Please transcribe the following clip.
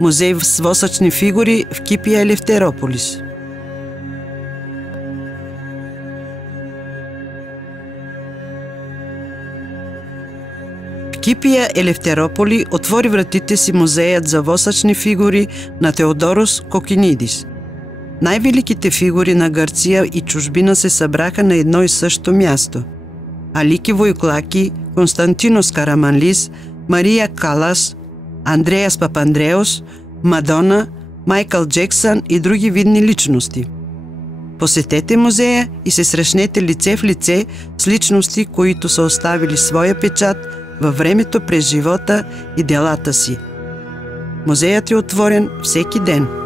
музей с восачни фигури в Кипија, Елефтерополис. В Кипија, Елефтерополи отвори вратите си музејот за восачни фигури на Теодорос Кокинидис. Највеликите фигури на Грција и чужбина се събраха на едно и също място. Алики Војклаки, Константинос Караманлис, Марија Калас, Андреас Папандреос, Мадона, Майкъл Джексън и други видни личности. Посетете музея и се срещнете лице в лице с личности, които са оставили своя печат във времето през живота и делата си. Музеят е отворен всеки ден.